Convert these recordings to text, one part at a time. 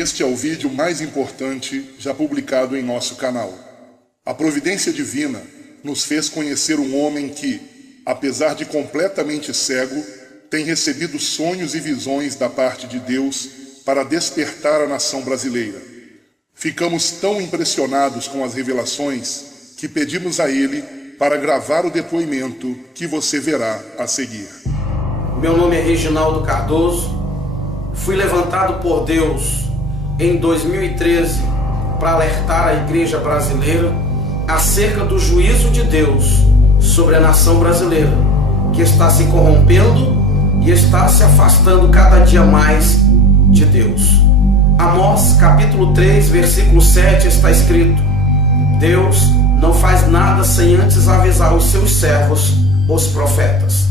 Este é o vídeo mais importante já publicado em nosso canal. A providência divina nos fez conhecer um homem que, apesar de completamente cego, tem recebido sonhos e visões da parte de Deus para despertar a nação brasileira. Ficamos tão impressionados com as revelações que pedimos a ele para gravar o depoimento que você verá a seguir. Meu nome é Reginaldo Cardoso. Fui levantado por Deus em 2013 para alertar a igreja brasileira acerca do juízo de Deus sobre a nação brasileira, que está se corrompendo e está se afastando cada dia mais de Deus. Amós capítulo 3, versículo 7 está escrito: Deus não faz nada sem antes avisar os seus servos, os profetas.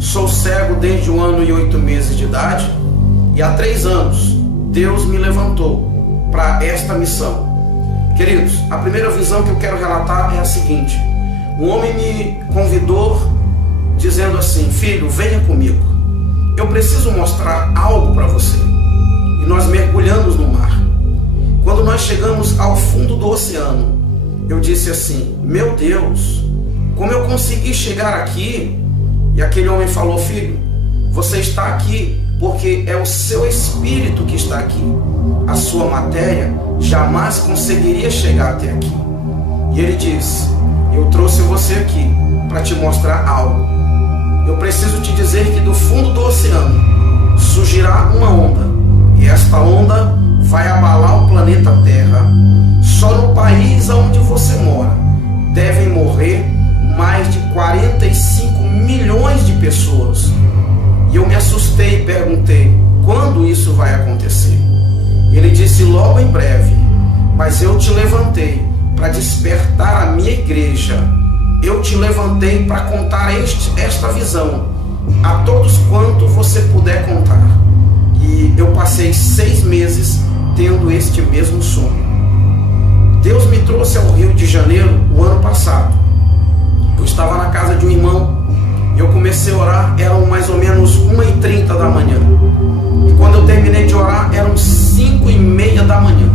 Sou cego desde 1 ano e 8 meses de idade, e há 3 anos Deus me levantou para esta missão. Queridos, a primeira visão que eu quero relatar é a seguinte: um homem me convidou dizendo assim: filho, venha comigo, eu preciso mostrar algo para você. E nós mergulhamos no mar. Quando nós chegamos ao fundo do oceano, eu disse assim: meu Deus, como eu consegui chegar aqui? E aquele homem falou: filho, você está aqui porque é o seu espírito que está aqui. A sua matéria jamais conseguiria chegar até aqui. E ele disse: eu trouxe você aqui para te mostrar algo. Eu preciso te dizer que do fundo do oceano surgirá uma onda, e esta onda vai abalar o planeta Terra. Só no país onde você mora devem morrer mais de 45 milhões de pessoas. E eu me assustei e perguntei: quando isso vai acontecer? Ele disse: logo em breve. Mas eu te levantei para despertar a minha igreja. Eu te levantei para contar esta visão a todos quanto você puder contar. E eu passei 6 meses tendo este mesmo sonho. Deus me trouxe ao Rio de Janeiro o ano passado. Eu estava na casa de um irmão e eu comecei a orar. Eram mais ou menos 1h30 da manhã. E quando eu terminei de orar, eram 5h30 da manhã.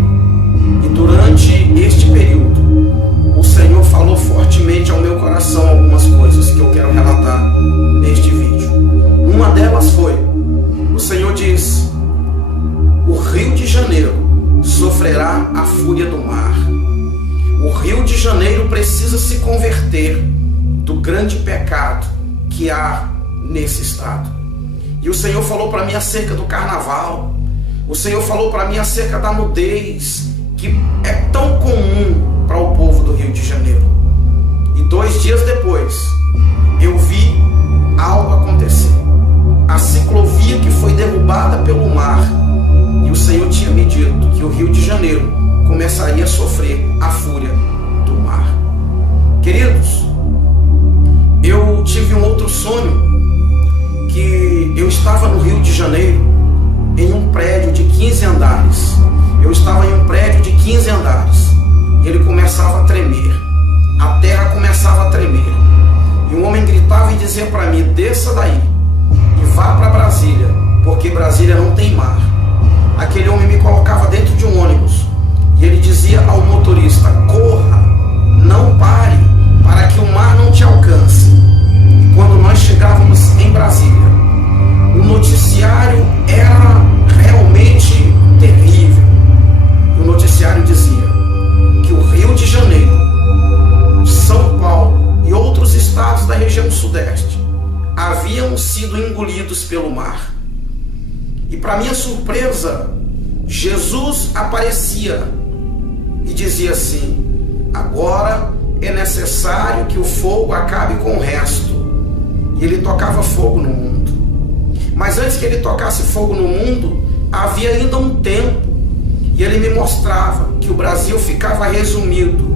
E durante este período, o Senhor falou fortemente ao meu coração algumas coisas que eu quero relatar neste vídeo. Uma delas foi: o Senhor diz, o Rio de Janeiro sofrerá a fúria do mar. O Rio de Janeiro precisa se converter do grande pecado que há nesse estado. E o Senhor falou para mim acerca do carnaval. O Senhor falou para mim acerca da nudez, que é tão comum para o povo do Rio de Janeiro. E 2 dias depois, eu vi algo acontecer. A ciclovia que foi derrubada pelo mar. E o Senhor tinha me dito que o Rio de Janeiro começaria a sofrer a fúria do mar. Queridos, eu tive um outro sonho, que eu estava no Rio de Janeiro, em um prédio de 15 andares. Eu estava em um prédio de 15 andares e ele começava a tremer. A terra começava a tremer. E um homem gritava e dizia para mim: desça daí e vá para Brasília, porque Brasília não tem mar. Aquele homem me colocava dentro de um ônibus e ele dizia ao motorista: corra, não pare, para que o mar não te alcance. E quando nós chegávamos em Brasília, o noticiário era realmente terrível. O noticiário dizia que o Rio de Janeiro, São Paulo e outros estados da região sudeste haviam sido engolidos pelo mar. E para minha surpresa, Jesus aparecia e dizia assim: agora é necessário que o fogo acabe com o resto. E ele tocava fogo no mundo. Mas antes que ele tocasse fogo no mundo, havia ainda um tempo. E ele me mostrava que o Brasil ficava resumido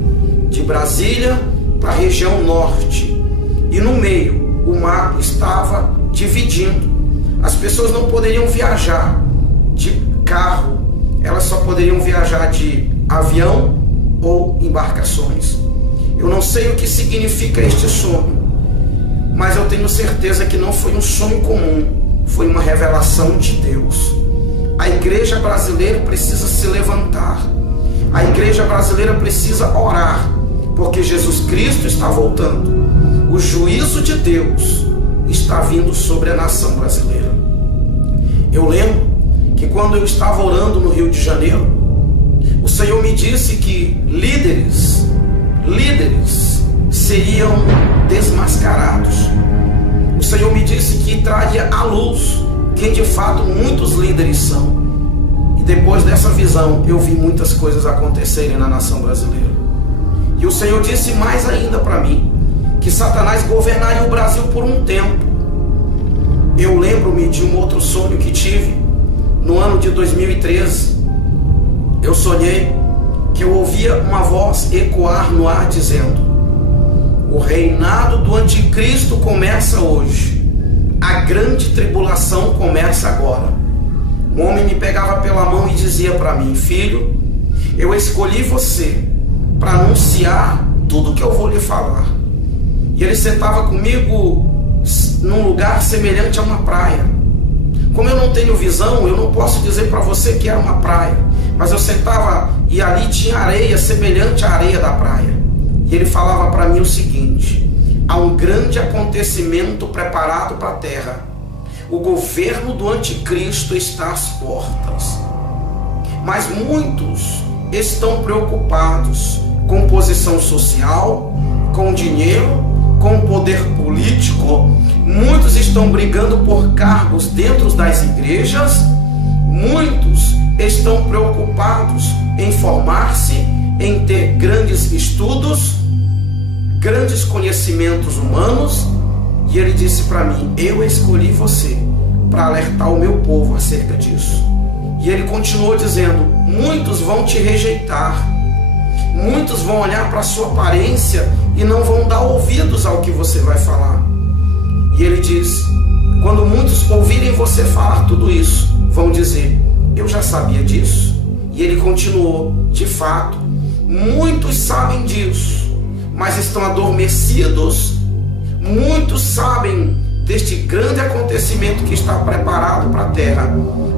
de Brasília para a região norte. E no meio, o mar estava dividindo. As pessoas não poderiam viajar de carro, elas só poderiam viajar de avião ou embarcações. Eu não sei o que significa este sonho, mas eu tenho certeza que não foi um sonho comum, foi uma revelação de Deus. A igreja brasileira precisa se levantar. A igreja brasileira precisa orar, porque Jesus Cristo está voltando. O juízo de Deus está vindo sobre a nação brasileira. Eu lembro que quando eu estava orando no Rio de Janeiro, o Senhor me disse que líderes seriam desmascarados. O Senhor me disse que traria à luz quem de fato muitos líderes são. E depois dessa visão eu vi muitas coisas acontecerem na nação brasileira. E o Senhor disse mais ainda para mim, que Satanás governaria o Brasil por um tempo. Eu lembro-me de um outro sonho que tive no ano de 2013. Eu sonhei que eu ouvia uma voz ecoar no ar dizendo: o reinado do anticristo começa hoje. A grande tribulação começa agora. Um homem me pegava pela mão e dizia para mim: filho, eu escolhi você para anunciar tudo que eu vou lhe falar. E ele sentava comigo num lugar semelhante a uma praia. Como eu não tenho visão, eu não posso dizer para você que era uma praia, mas eu sentava e ali tinha areia semelhante à areia da praia. E ele falava para mim o seguinte: há um grande acontecimento preparado para a terra. O governo do anticristo está às portas. Mas muitos estão preocupados com posição social, com dinheiro, com poder político. Muitos estão brigando por cargos dentro das igrejas. Muitos estão preocupados em formar-se, em ter grandes estudos, grandes conhecimentos humanos. E ele disse para mim: eu escolhi você para alertar o meu povo acerca disso. E ele continuou dizendo: muitos vão te rejeitar, muitos vão olhar para a sua aparência e não vão dar ouvidos ao que você vai falar. E ele diz: quando muitos ouvirem você falar tudo isso, vão dizer: eu já sabia disso. E ele continuou: de fato, muitos sabem disso, mas estão adormecidos. Muitos sabem deste grande acontecimento que está preparado para a terra.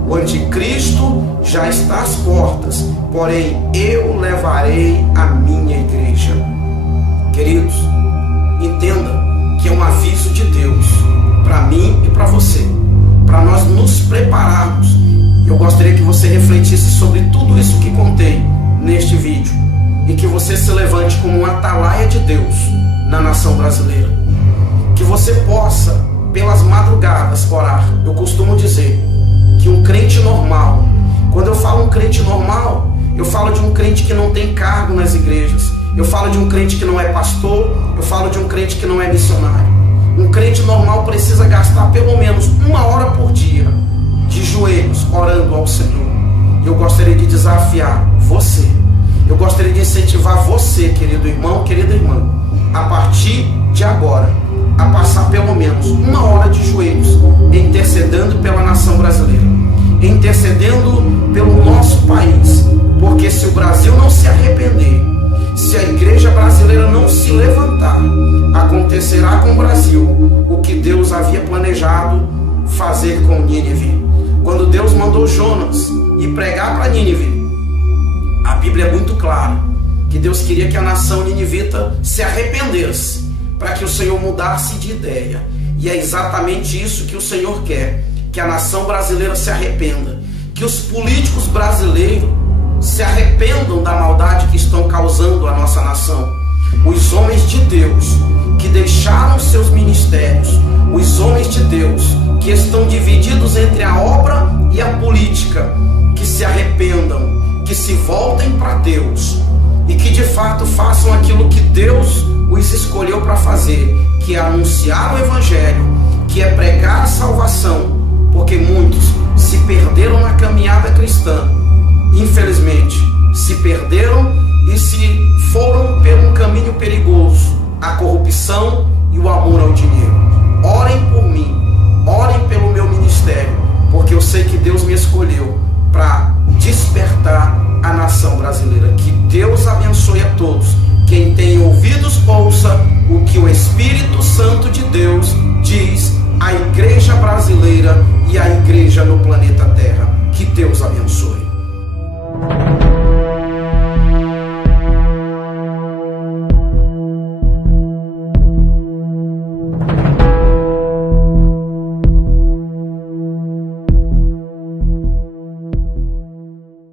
O anticristo já está às portas, porém eu levarei a minha igreja. Queridos, entenda que é um aviso de Deus para mim e para você, para nós nos prepararmos. Eu gostaria que você refletisse sobre tudo isso que contei neste vídeo e que você se levante como um atalaia de Deus na nação brasileira. Que você possa, pelas madrugadas, orar. Eu costumo dizer que um crente normal, quando eu falo um crente normal, eu falo de um crente que não tem cargo nas igrejas, eu falo de um crente que não é pastor, eu falo de um crente que não é missionário. Um crente normal precisa gastar pelo menos 1 hora por dia de joelhos orando ao Senhor. E eu gostaria de desafiar você, eu gostaria de incentivar você, querido irmão, querida irmã, a partir de agora, a passar pelo menos 1 hora de joelhos, intercedendo pela nação brasileira, intercedendo pelo nosso país, porque se o Brasil não se arrepender, se a igreja brasileira não se levantar, acontecerá com o Brasil o que Deus havia planejado fazer com Nínive. Quando Deus mandou Jonas ir pregar para Nínive, a Bíblia é muito clara que Deus queria que a nação ninivita se arrependesse, para que o Senhor mudasse de ideia. E é exatamente isso que o Senhor quer, que a nação brasileira se arrependa, que os políticos brasileiros se arrependam da maldade que estão causando à nossa nação. Os homens de Deus que deixaram seus ministérios, os homens de Deus que estão divididos entre a obra e a política, que se arrependam, que se voltem para Deus e que de fato façam aquilo que Deus os escolheu para fazer, que é anunciar o Evangelho, que é pregar a salvação, porque muitos se perderam na caminhada cristã, infelizmente se perderam e se foram por um caminho perigoso, a corrupção e o amor ao dinheiro. Orem por mim, orem pelo meu ministério, porque eu sei que Deus me escolheu para despertar a nação brasileira. Que Deus abençoe a todos. Quem tem ouvidos, ouça o que o Espírito Santo de Deus diz à igreja brasileira e à igreja no planeta Terra. Que Deus abençoe.